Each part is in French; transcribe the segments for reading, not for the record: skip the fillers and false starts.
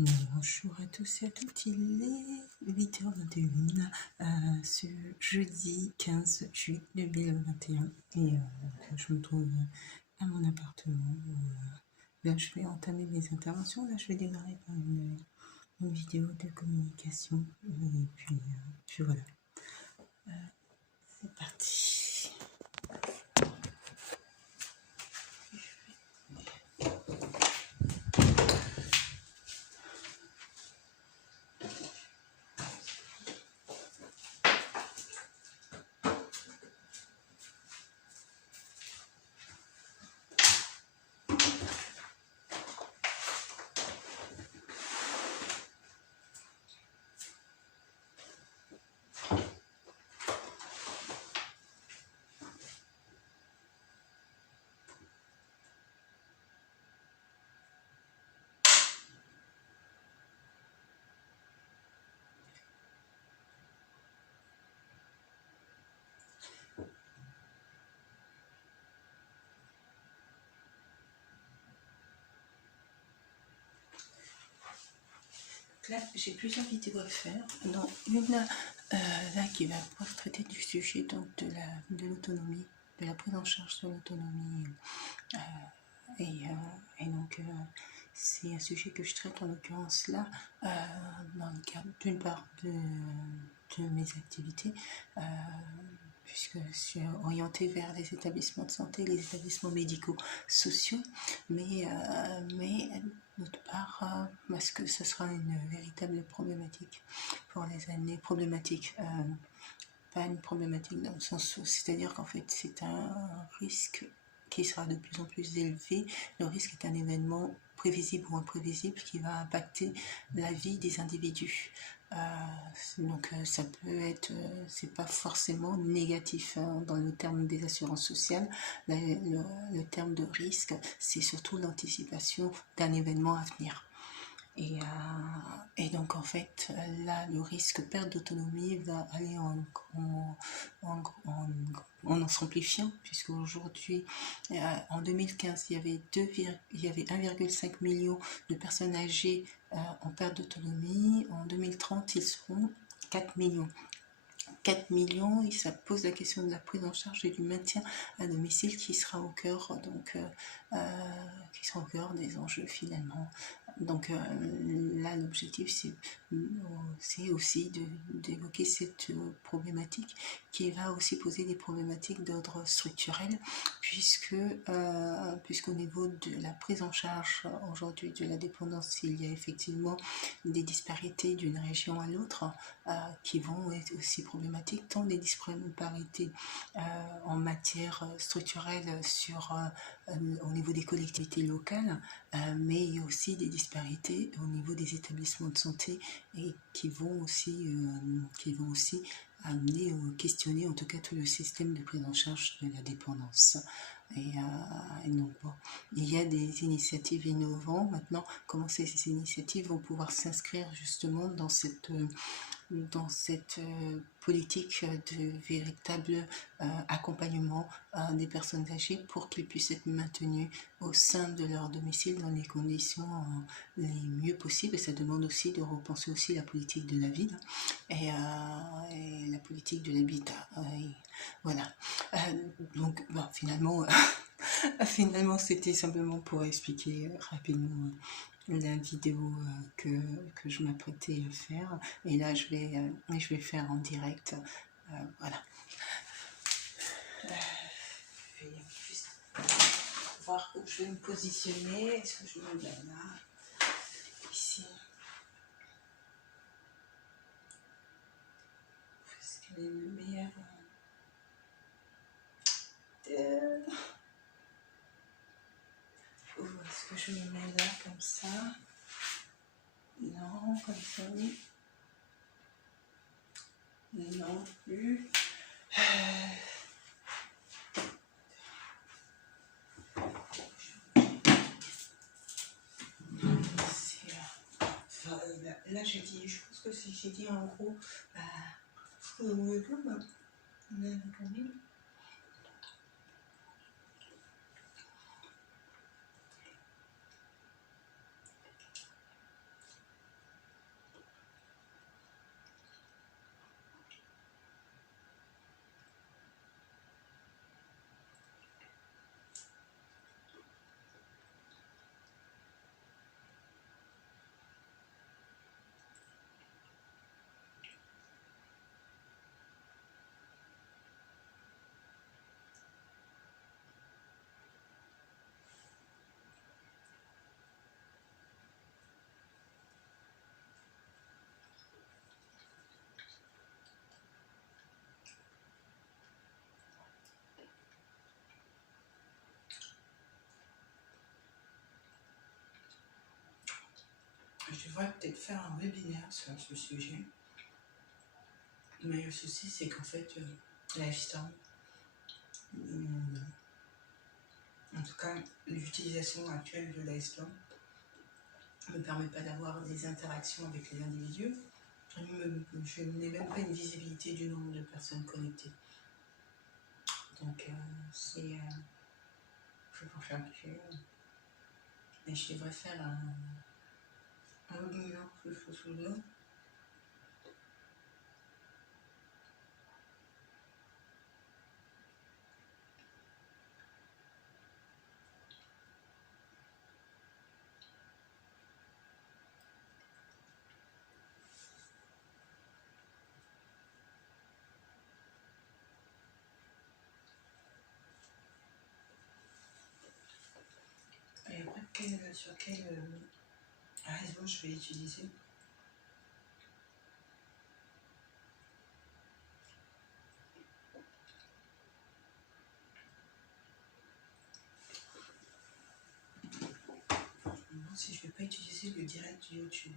Bonjour à tous et à toutes, il est 8h21 ce jeudi 15 juillet 2021 et je me trouve à mon appartement. Là, je vais entamer mes interventions. Là, je vais démarrer par une vidéo de communication et puis voilà. C'est parti. Là, j'ai plusieurs vidéos à faire. Donc, une là qui va pouvoir traiter du sujet donc, de l'autonomie, de la prise en charge de l'autonomie. Et donc, c'est un sujet que je traite en l'occurrence là, dans le cadre d'une part de mes activités, puisque je suis orientée vers les établissements de santé, les établissements médicaux sociaux, mais d'autre part, parce que ce sera une véritable problématique pour les années problématiques. Pas une problématique dans le sens où, c'est-à-dire qu'en fait, c'est un risque qui sera de plus en plus élevé. Le risque est un événement prévisible ou imprévisible qui va impacter la vie des individus. Donc ça peut être, c'est pas forcément négatif hein, dans le terme des assurances sociales. Le terme de risque, c'est surtout l'anticipation d'un événement à venir. Et donc en fait, là, le risque perte d'autonomie va aller en s'amplifiant, puisque aujourd'hui, en 2015, il y avait 1,5 million de personnes âgées en perte d'autonomie. En 2030, ils seront 4 millions. 4 millions, et ça pose la question de la prise en charge et du maintien à domicile qui sera au cœur, qui sera au cœur des enjeux finalement. Donc là, l'objectif, c'est aussi d'évoquer cette problématique qui va aussi poser des problématiques d'ordre structurel, puisqu'au niveau de la prise en charge aujourd'hui de la dépendance, il y a effectivement des disparités d'une région à l'autre qui vont être aussi problématiques, tant des disparités en matière structurelle au niveau des collectivités locales, mais il y a aussi des disparités au niveau des établissements de santé et qui vont aussi amener ou questionner en tout cas tout le système de prise en charge de la dépendance. Et donc bon, il y a des initiatives innovantes. Maintenant, comment ces initiatives vont pouvoir s'inscrire justement dans cette politique de véritable accompagnement des personnes âgées pour qu'ils puissent être maintenus au sein de leur domicile dans les conditions les mieux possibles. Et ça demande aussi de repenser aussi la politique de la ville et la politique de l'habitat. Voilà. Donc bon, finalement, c'était simplement pour expliquer rapidement la vidéo que je m'apprêtais à faire, et là je vais faire en direct, voilà. Je vais juste voir où je vais me positionner. Est-ce que je me mets là, ici, est-ce qu'elle est le meilleur ou est-ce que je me mets là comme ça? Non, comme ça oui. Non plus. Là j'ai dit, je pense que si j'ai dit en gros, Je devrais peut-être faire un webinaire sur ce sujet. Mais le souci, c'est qu'en fait, Livestorm, en tout cas, l'utilisation actuelle de Livestorm ne me permet pas d'avoir des interactions avec les individus. Je n'ai même pas une visibilité du nombre de personnes connectées. Donc, c'est pour faire mais je devrais faire un webinaire sur ce sujet. Et après, sur quel réseau je vais utiliser? Si je ne vais pas utiliser le direct YouTube.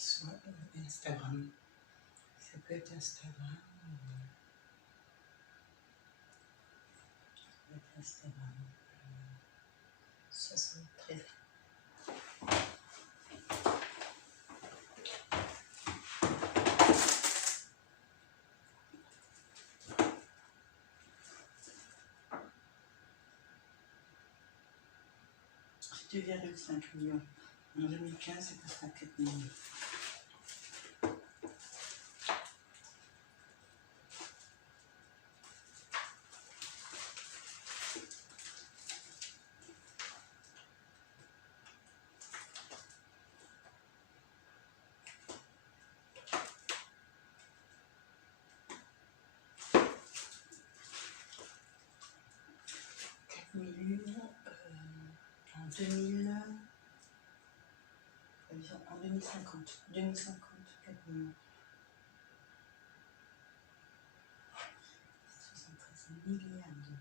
Soit Instagram. Ça peut être Instagram. Ça peut être Instagram. 73. C'est 2,5 millions. En 2015, ça passera 4 millions. Millions en 2050. 2050, 4 millions. 73 milliards d'euros.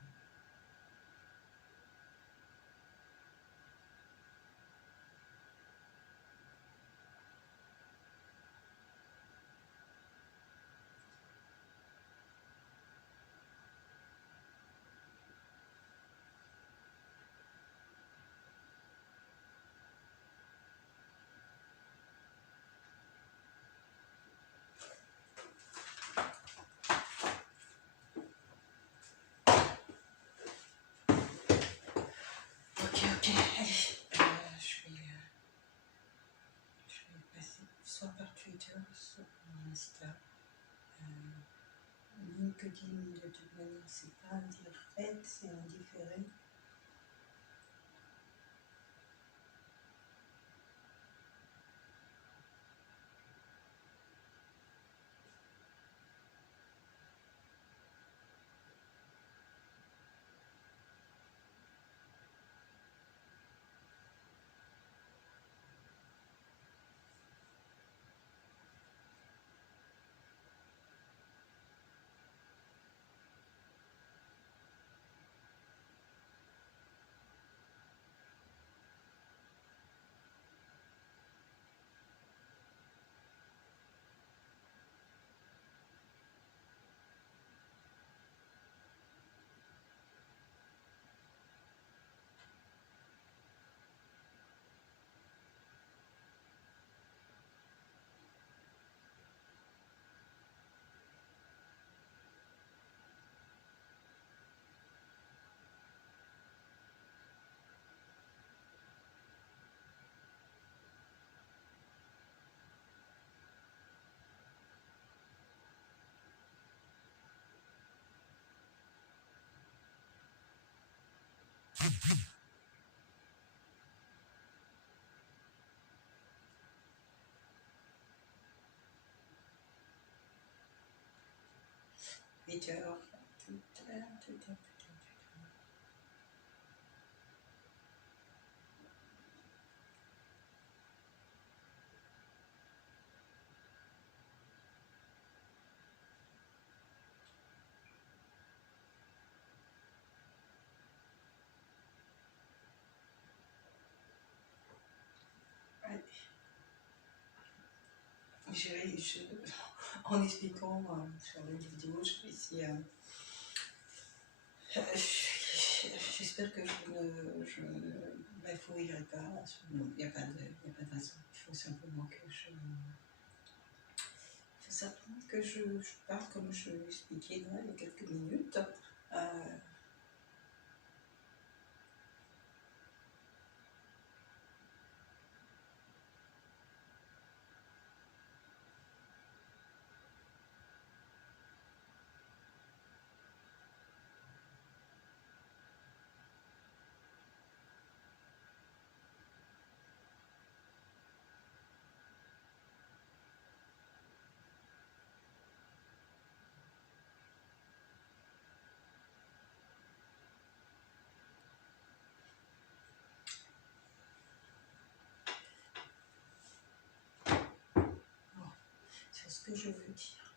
Ok, allez. Je vais passer soit par Twitter, soit par Insta. LinkedIn, de toute manière, c'est pas un direct, c'est un différé. 8 heures. En expliquant sur une vidéo, je vais essayer. J'espère que je ne bafouillerai pas. Il n'y a pas de raison. Il faut simplement que je parle comme je l'ai expliqué là, il y a quelques minutes. C'est ce que je veux dire.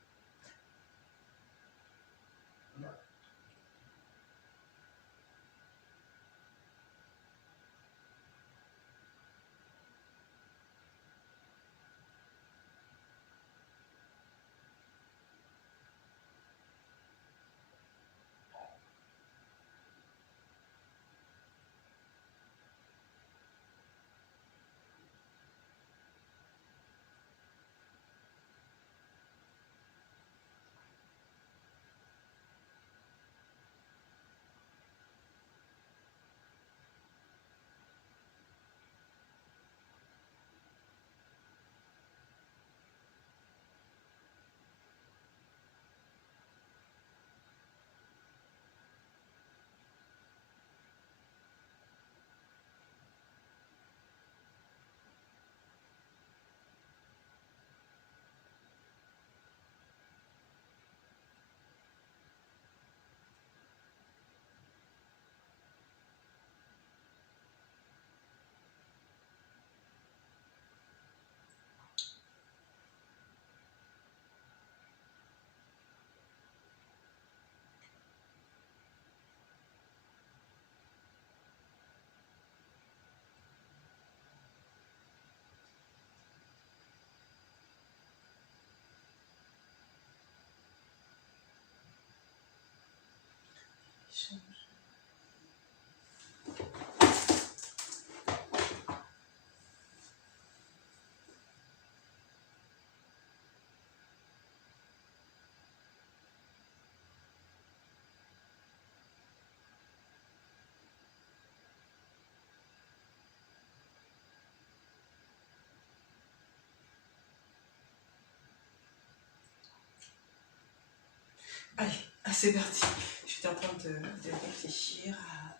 Allez, c'est parti. J'étais en train de réfléchir à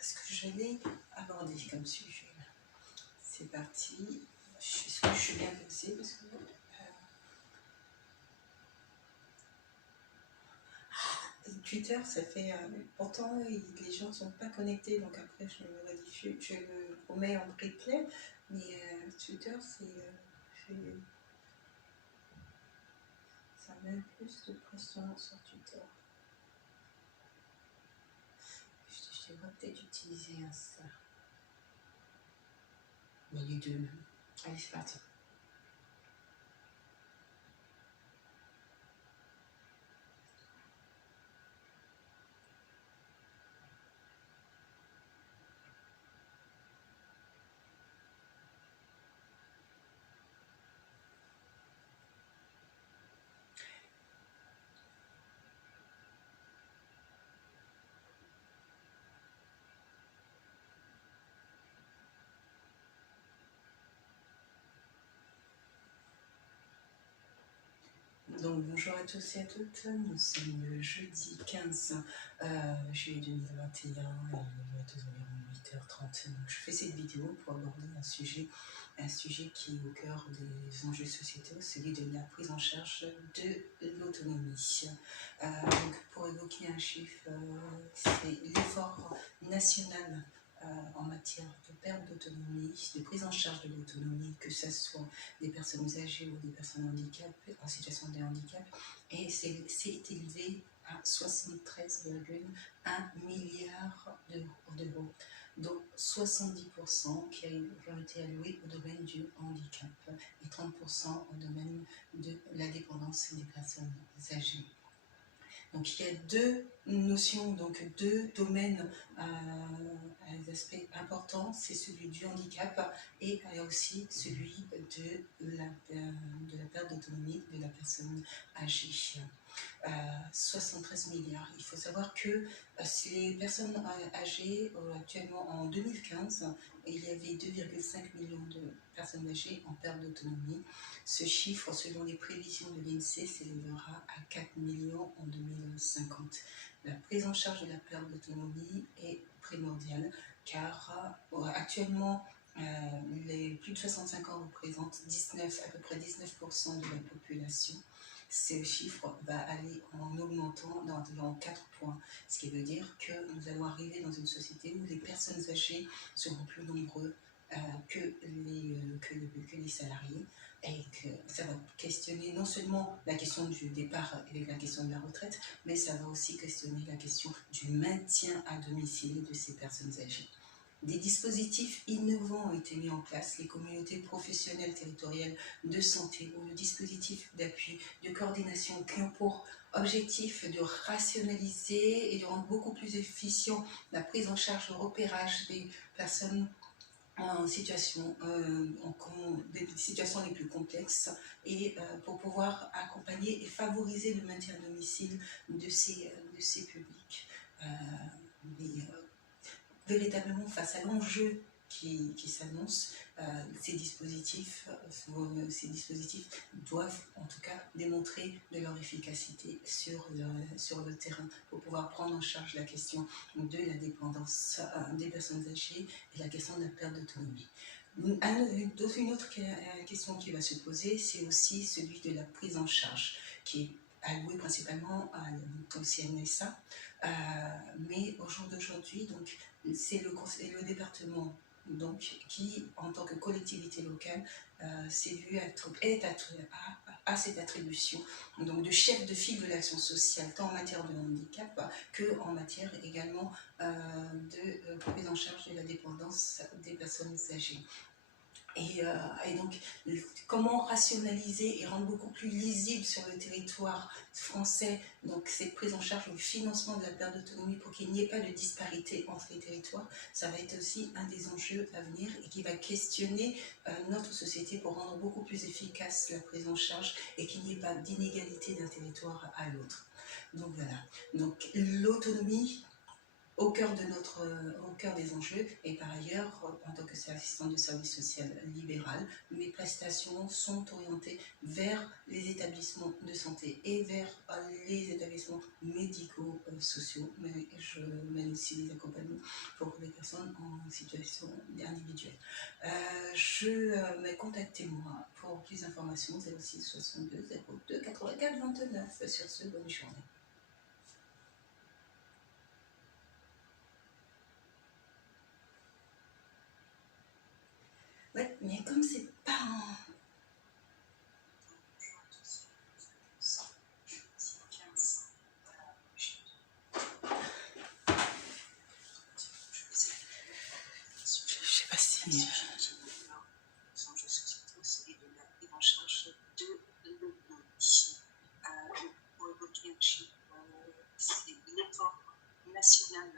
ce que j'allais aborder comme sujet. C'est parti. Est-ce que je suis bien placée parce que Twitter, ça fait. Pourtant, les gens ne sont pas connectés, donc après, je le remets en replay. Mais Twitter, ça met plus de pression sur Twitter. Je devrais peut-être utiliser ça. Bon, les deux. Allez, c'est parti. Donc bonjour à tous et à toutes, nous sommes le jeudi 15 juillet 2021 et il est environ 8h30. Donc je fais cette vidéo pour aborder un sujet qui est au cœur des enjeux sociétaux, celui de la prise en charge de l'autonomie. Donc pour évoquer un chiffre, c'est l'effort national en matière de perte d'autonomie, de prise en charge de l'autonomie, que ce soit des personnes âgées ou des personnes handicapées, en situation de handicap, et c'est élevé à 73,1 milliards d'euros, dont 70% qui ont été alloués au domaine du handicap et 30% au domaine de la dépendance des personnes âgées. Donc il y a deux notions, donc deux domaines à des aspects importants, c'est celui du handicap et aussi celui de la perte d'autonomie de la personne âgée. 73 milliards. Il faut savoir que les personnes âgées, actuellement en 2015, il y avait 2,5 millions de personnes âgées en perte d'autonomie. Ce chiffre, selon les prévisions de l'INSEE, s'élèvera à 4 millions en 2050. La prise en charge de la perte d'autonomie est primordiale car actuellement, les plus de 65 ans représentent à peu près 19% de la population. Ce chiffre va aller en augmentant dans 4 points, ce qui veut dire que nous allons arriver dans une société où les personnes âgées seront plus nombreuses que les salariés, et que ça va questionner non seulement la question du départ et la question de la retraite, mais ça va aussi questionner la question du maintien à domicile de ces personnes âgées. Des dispositifs innovants ont été mis en place, les communautés professionnelles territoriales de santé ou le dispositif d'appui, de coordination qui ont pour objectif de rationaliser et de rendre beaucoup plus efficient la prise en charge, le repérage des personnes en situation, des situations les plus complexes et pour pouvoir accompagner et favoriser le maintien à domicile de ces publics. Véritablement face à l'enjeu qui s'annonce, ces dispositifs doivent en tout cas démontrer de leur efficacité sur le terrain pour pouvoir prendre en charge la question de la dépendance des personnes âgées et la question de la perte d'autonomie. Une autre question qui va se poser, c'est aussi celui de la prise en charge, qui est allouée principalement au CNSA, mais au jour d'aujourd'hui, donc c'est le département donc, qui, en tant que collectivité locale, s'est vu à cette attribution donc, de chef de file de l'action sociale, tant en matière de handicap qu'en matière également de prise en charge de la dépendance des personnes âgées. Et donc, comment rationaliser et rendre beaucoup plus lisible sur le territoire français donc cette prise en charge du financement de la perte d'autonomie pour qu'il n'y ait pas de disparité entre les territoires, ça va être aussi un des enjeux à venir et qui va questionner notre société pour rendre beaucoup plus efficace la prise en charge et qu'il n'y ait pas d'inégalité d'un territoire à l'autre. Donc voilà, donc l'autonomie au cœur des enjeux, et par ailleurs, en tant que assistante de service social libéral, mes prestations sont orientées vers les établissements de santé et vers les établissements médico-sociaux, mais je mène aussi des accompagnements pour les personnes en situation individuelle. Contactez-moi pour plus d'informations, 06 62 02 84 29. Sur ce, bonne journée. Ouais, mais comme c'est pas un... Je sais pas si... Pour évoquer un chiffre, c'est l'effort national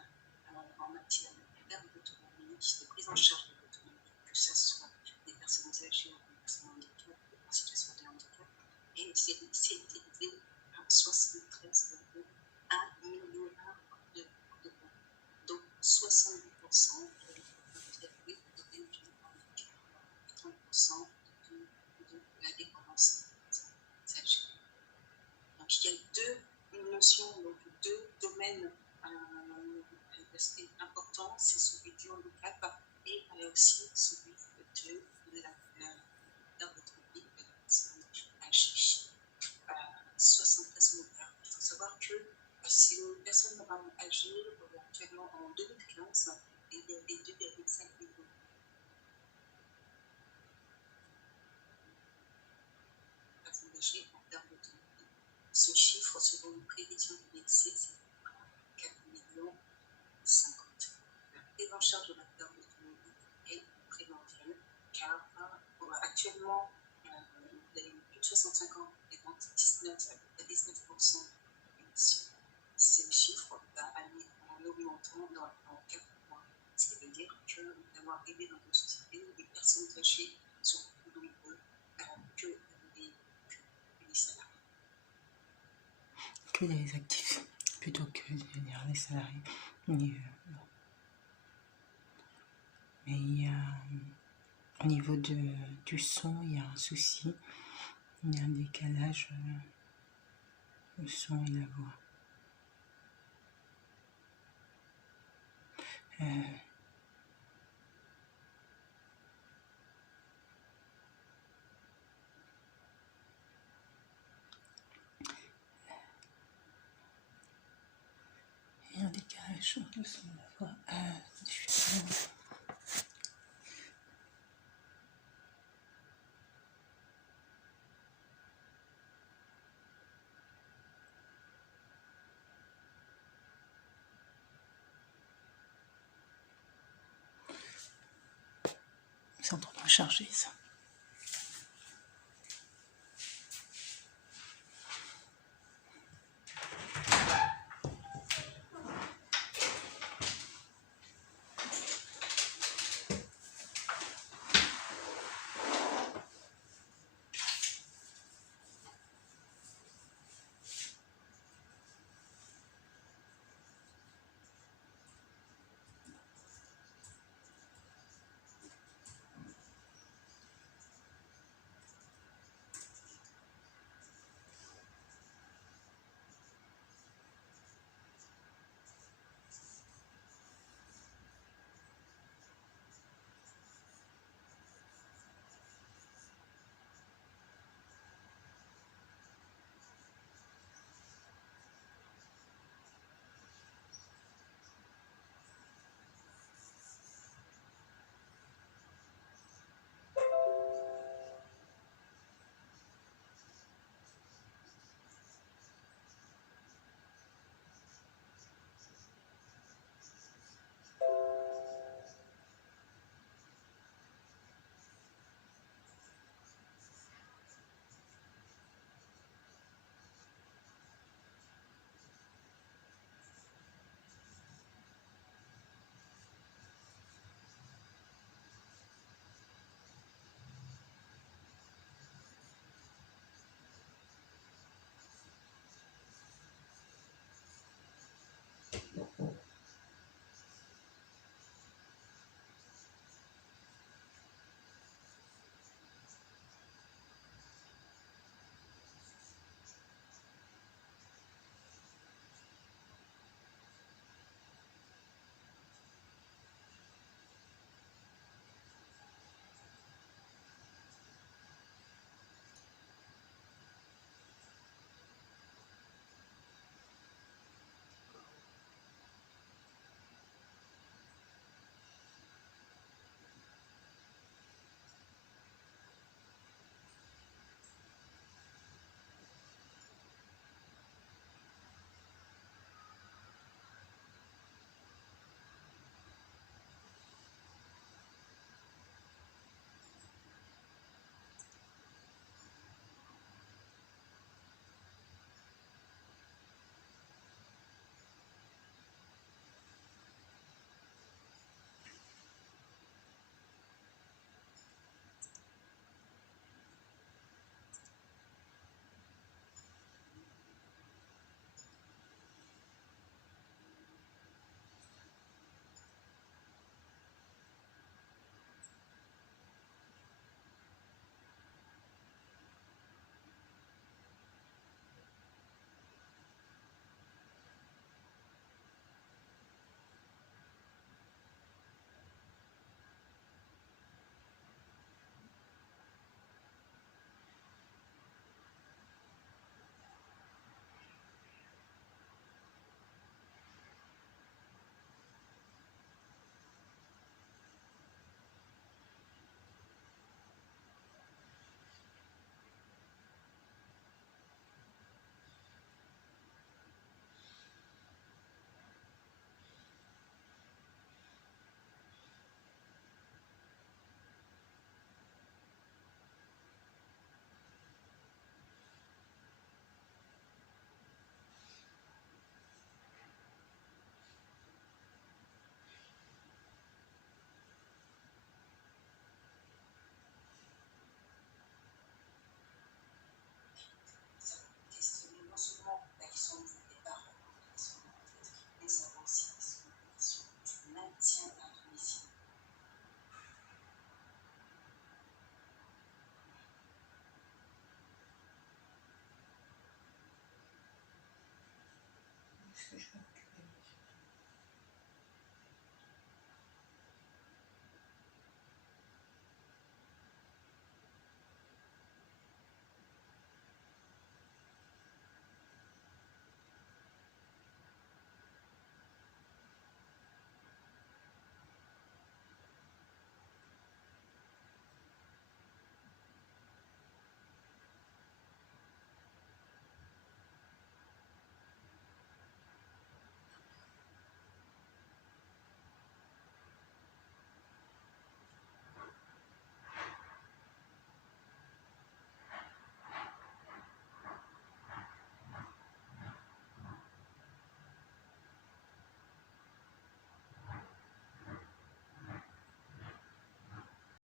en matière de perte d'autonomie, de prise en charge de l'autonomie, que ce soit des personnes âgées ou des personnes handicapées, en situation de handicap, et c'est élevé à 73,1 milliards d'euros, donc 70% de du handicap et 30% de la dépendance âgée. notion, donc deux domaines importants, c'est celui du handicap et aussi celui de votre vie de la personne âgée. 73 milliards. Il faut savoir que c'est une personne âgée actuellement en 2015 et il y avait 2,5 millions de personnes âgées en termes d'autonomie. Ce chiffre, selon une prévision de l'INSEE, c'est 4 millions 50. La prise en charge de la perte d'autonomie est primordiale car actuellement, vous avez plus de 65 ans et donc 19% d'émissions. Ce chiffre va aller en augmentant dans 4 mois. Ce qui veut dire que nous allons arriver dans une société où les personnes âgées sont plus nombreuses que les salariés. Que les actifs, plutôt que de dire les salariés. Mais il y a, au niveau du son, il y a un souci. Il y a un décalage, le son et la voix. Il y a un décalage entre le son et la voix. C'est en train de recharger ça.